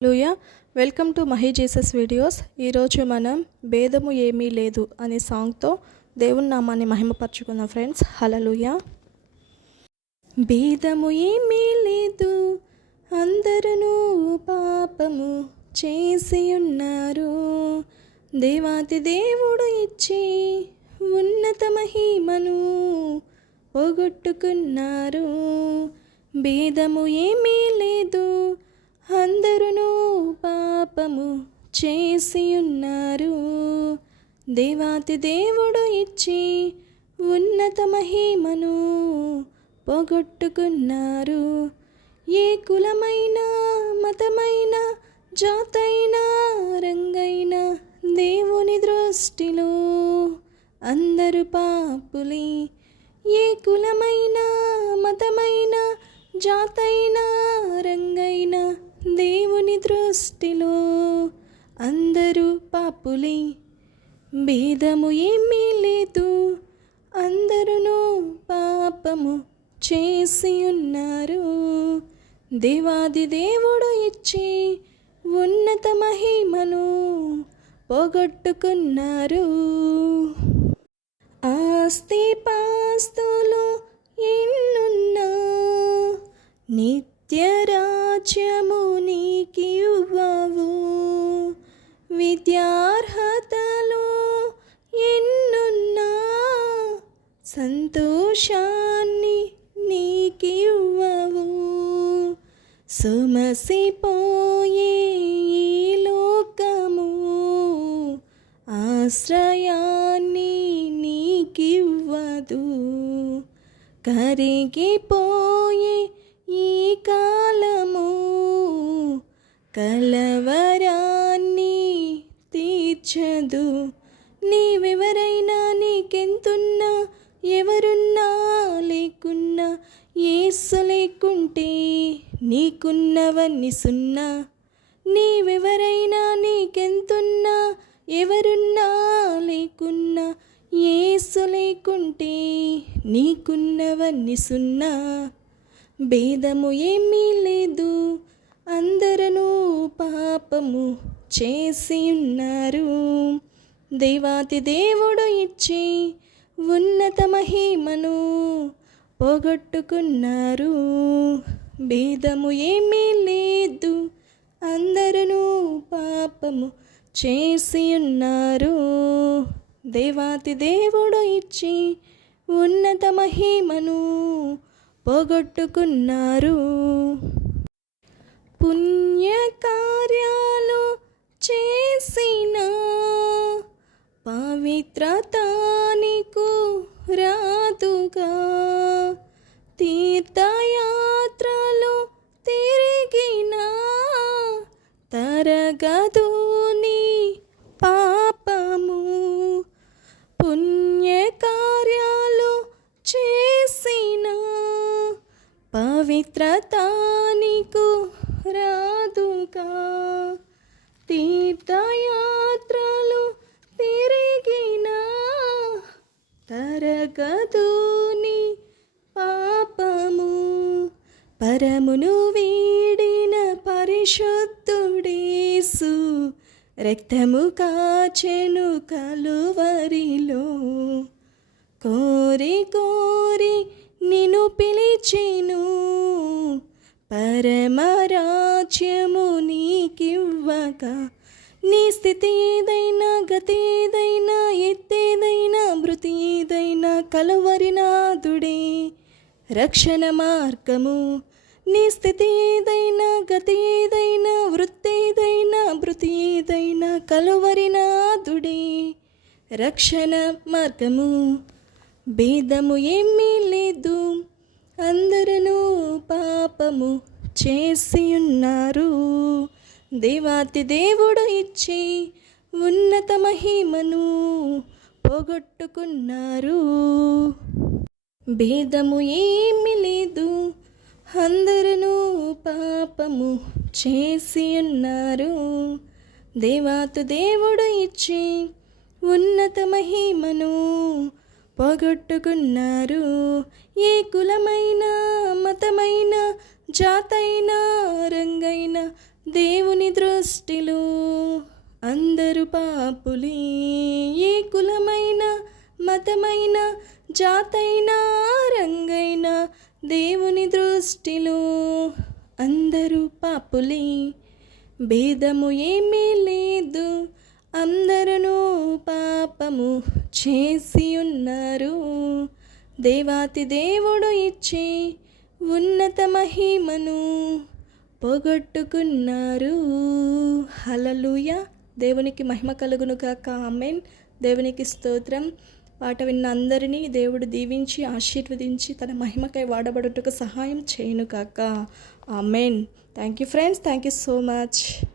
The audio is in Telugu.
Hallelujah. Welcome to Mahi Jesus videos. ఈరోజు మనం భేదము ఏమీ లేదు అనే సాంగ్తో దేవుని నామాన్ని మహిమపరచుకుందాం ఫ్రెండ్స్. హల్లెలూయా. భేదము ఏమీ లేదు, అందరూ పాపము చేసి ఉన్నారు, దేవాతి దేవుడు ఇచ్చి ఉన్నత మహిమను పోగొట్టుకున్నారు. భేదము ఏమీ లేదు, అందరూ పాపము చేసి ఉన్నారు, దేవాతి దేవుడు ఇచ్చి ఉన్నత మహిమను పోగొట్టుకున్నారు. ఏ కులమైన మతమైన జాతైన రంగైన దేవుని దృష్టిలో అందరూ పాపులే. ఏ కులమైన మతమైన జాతైన రంగైన దేవుని దృష్టిలో అందరూ పాపులే. భేదము ఏమీ లేదు, అందరూ పాపము చేసి ఉన్నారు, దేవాది దేవుడు ఇచ్చి ఉన్నత మహిమను పోగొట్టుకున్నారు. ఆస్తి పాస్తులు ఎన్నున్నా నిత్య రాజ్యము నీకివ్వవు, విద్యార్హతలు ఎన్నున్నా సంతోషాన్ని నీకివ్వవు. సొమసిపోయే ఈ లోకము ఆశ్రయాన్ని నీకివ్వదు, కరిగిపోయే ఈ కాలము కలవరాన్ని తీర్చదు. నీవెవరైనా నీకెంతున్నా ఎవరున్నా లేకున్నా యేసు లేకుంటే నీకున్నవన్నీ సున్నా. నీవెవరైనా నీకెంతున్నా ఎవరున్నా లేకున్నా యేసు లేకుంటే నీకున్నవన్నీ సున్నా. భేదము ఏమీ లేదు, అందరూ పాపము చేసి ఉన్నారు, దేవాతి దేవుడు ఇచ్చి ఉన్నత మహిమను పోగొట్టుకున్నారు. భేదము ఏమీ లేదు, అందరూ పాపము చేసి ఉన్నారు, దేవాతి దేవుడు ఇచ్చి ఉన్నత మహిమను పోగొట్టుకున్నారు. పుణ్యకార్యాలు చేసిన పవిత్రత నీకు రాదుగా, తీర్థయాత్రలు తిరిగిన తరగదు నీ పాపము. పుణ్యకార్యాలు చేసిన పవిత్రత నీకు రాదుగా, తీర్థయాత్రలు తిరిగిన తరగదు నీ పాపము. పరమును వీడిన పరిశుద్ధుడేసు రక్తము కాచెను కలువరిలో, కోరి కోరి నిన్ను పిలిచెను, పరమరాజ్యము నీకివ్వగా. నీ స్థితి ఏదైనా గతి ఏదైనా ఎత్తేదైనా మృతి ఏదైనా కలువరినాథుడే రక్షణ మార్గము. నీ స్థితి ఏదైనా గతి ఏదైనా వృత్తేదైనా మృతి ఏదైనా కలువరినాథుడే రక్షణ మార్గము. భేదము ఏమీ లేదు, అందరూ పాపము చేసి ఉన్నారు, దేవాతి దేవుడు ఇచ్చి ఉన్నత మహిమను పోగొట్టుకున్నారు. భేదము ఏమీ లేదు, అందరూ పాపము చేసి ఉన్నారు, దేవాతి దేవుడు ఇచ్చి ఉన్నత మహిమను పోగొట్టుకున్నారు. ఏ కులమైన మతమైన జాతైన రంగైన దేవుని దృష్టిలో అందరూ పాపులే, ఏ కులమైన మతమైన జాతైనా రంగైనా దేవుని దృష్టిలో అందరూ పాపులే. భేదము ఏమీ లేదు, అందరూ పాపము చేసి ఉన్నారు. దేవాతి దేవుడు ఇచ్చే ఉన్నత మహిమను పోగొట్టుకున్నారు. హల్లెలూయా. దేవునికి మహిమ కలుగును గాక. ఆమేన్. దేవునికి స్తోత్రం. పాట విన్న అందరినీ దేవుడు దీవించి ఆశీర్వదించి తన మహిమకై వాడబడుటకు సహాయం చేయను గాక. Amen. Thank you friends. Thank you so much.